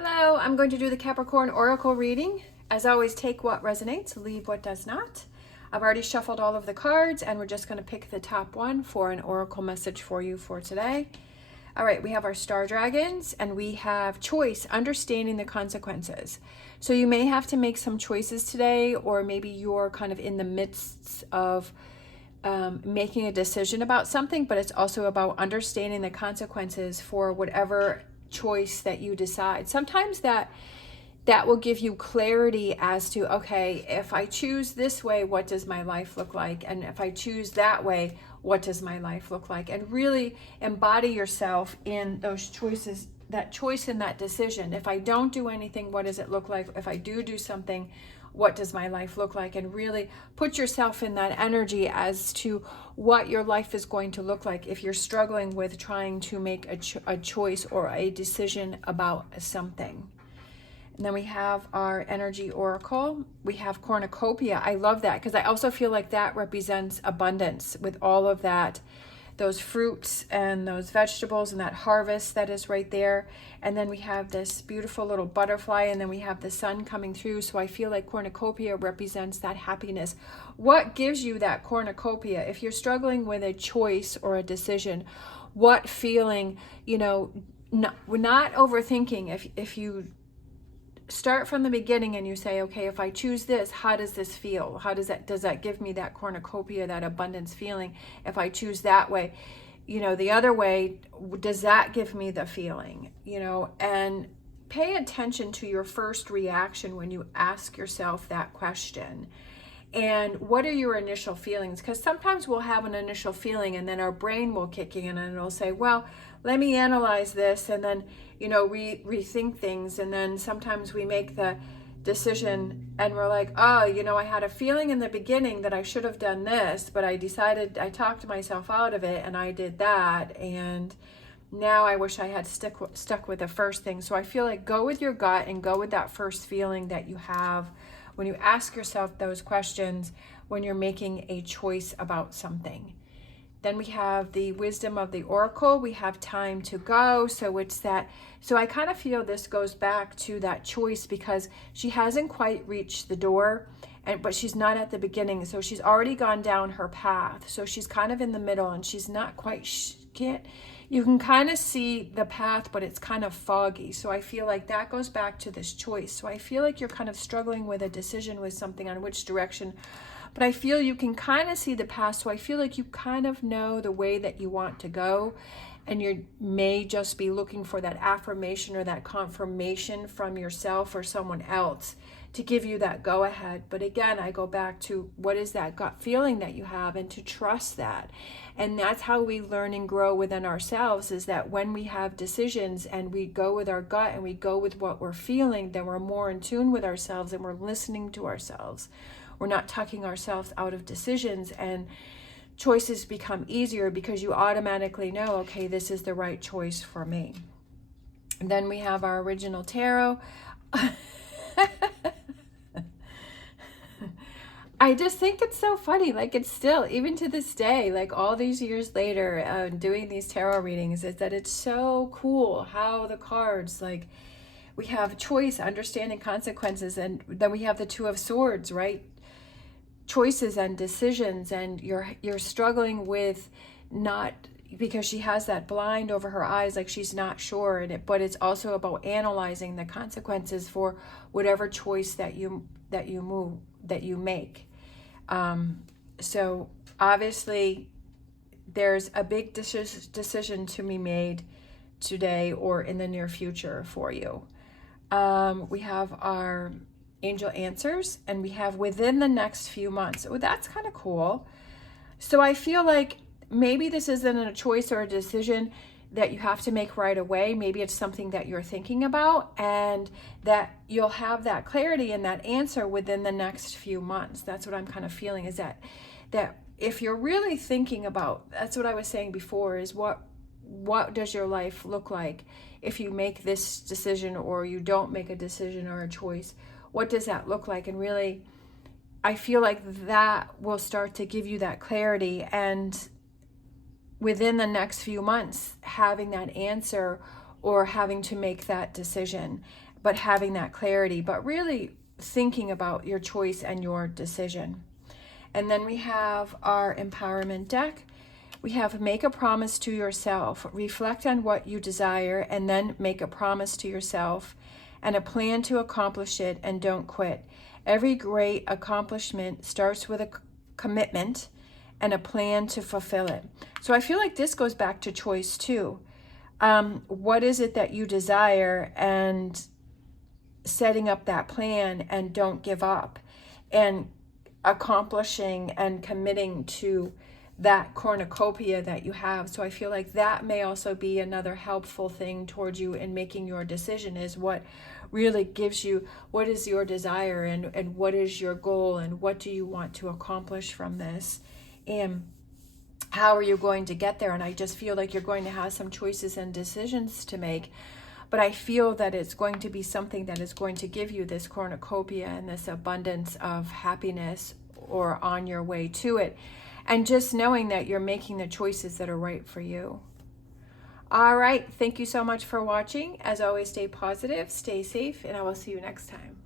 Hello, I'm going to do the Capricorn Oracle reading. As always, take what resonates, leave what does not. I've already shuffled all of the cards and we're just going to pick the top one for an oracle message for you for today. All right, we have our star dragons and we have choice, understanding the consequences. So you may have to make some choices today, or maybe you're kind of in the midst of making a decision about something, but it's also about understanding the consequences for whatever choice that you decide. Sometimes that will give you clarity as to, okay, if I choose this way, what does my life look like? And if I choose that way, what does my life look like? And really embody yourself in those choices, that choice and that decision. If I don't do anything, what does it look like? If I do something, what does my life look like? And really put yourself in that energy as to what your life is going to look like if you're struggling with trying to make a choice or a decision about something. And then we have our energy oracle. We have cornucopia. I love that because I also feel like that represents abundance with all of that, those fruits and those vegetables and that harvest that is right there. And then we have this beautiful little butterfly, and then we have the sun coming through. So I feel like cornucopia represents that happiness. What gives you that cornucopia? If you're struggling with a choice or a decision, what feeling, not overthinking. If you start from the beginning and you say, okay, if I choose this, how does this feel? Does that give me that cornucopia, that abundance feeling? If I choose that way, the other way, does that give me the feeling? And pay attention to your first reaction when you ask yourself that question. And what are your initial feelings? Because sometimes we'll have an initial feeling and then our brain will kick in and it'll say, well, let me analyze this, and then rethink things. And then sometimes we make the decision and we're like, oh, I had a feeling in the beginning that I should have done this, but I talked myself out of it and I did that, and now I wish I had stuck with the first thing. So I feel like go with your gut and go with that first feeling that you have when you ask yourself those questions when you're making a choice about something. Then we have the wisdom of the oracle. We have time to go. So I kind of feel this goes back to that choice because she hasn't quite reached the door, but she's not at the beginning. So she's already gone down her path. So she's kind of in the middle and she's not quite, you can kind of see the path, but it's kind of foggy. So I feel like that goes back to this choice. So I feel like you're kind of struggling with a decision with something on which direction, but I feel you can kind of see the path. So I feel like you kind of know the way that you want to go, and you may just be looking for that affirmation or that confirmation from yourself or someone else to give you that go ahead. But again, I go back to what is that gut feeling that you have, and to trust that. And that's how we learn and grow within ourselves, is that when we have decisions and we go with our gut and we go with what we're feeling, then we're more in tune with ourselves and we're listening to ourselves. We're not tucking ourselves out of decisions, and choices become easier because you automatically know, okay, this is the right choice for me. And then we have our original tarot. I just think it's so funny. Like, it's still, even to this day, like all these years later, doing these tarot readings, is that it's so cool how the cards, like, we have choice, understanding consequences, and then we have the Two of Swords, right? Choices and decisions, and you're struggling with not, because she has that blind over her eyes, like she's not sure, but it's also about analyzing the consequences for whatever choice that you make. So obviously there's a big decision to be made today or in the near future for you. We have our angel answers, and we have within the next few months. Oh, that's kind of cool. So I feel like maybe this isn't a choice or a decision that you have to make right away. Maybe it's something that you're thinking about, and that you'll have that clarity and that answer within the next few months. That's what I'm kind of feeling, is that if you're really thinking about, that's what I was saying before, is what does your life look like if you make this decision or you don't make a decision or a choice? What does that look like? And really, I feel like that will start to give you that clarity, and within the next few months, having that answer or having to make that decision, but having that clarity, but really thinking about your choice and your decision. And then we have our empowerment deck. We have make a promise to yourself, reflect on what you desire, and then make a promise to yourself and a plan to accomplish it, and don't quit. Every great accomplishment starts with a commitment and a plan to fulfill it. So I feel like this goes back to choice too. What is it that you desire, and setting up that plan, and don't give up, and accomplishing and committing to that cornucopia that you have. So I feel like that may also be another helpful thing towards you in making your decision, is what really gives you, what is your desire, and what is your goal, and what do you want to accomplish from this, and how are you going to get there. And I just feel like you're going to have some choices and decisions to make, but I feel that it's going to be something that is going to give you this cornucopia and this abundance of happiness, or on your way to it. And just knowing that you're making the choices that are right for you. All right. Thank you so much for watching. As always, stay positive, stay safe, and I will see you next time.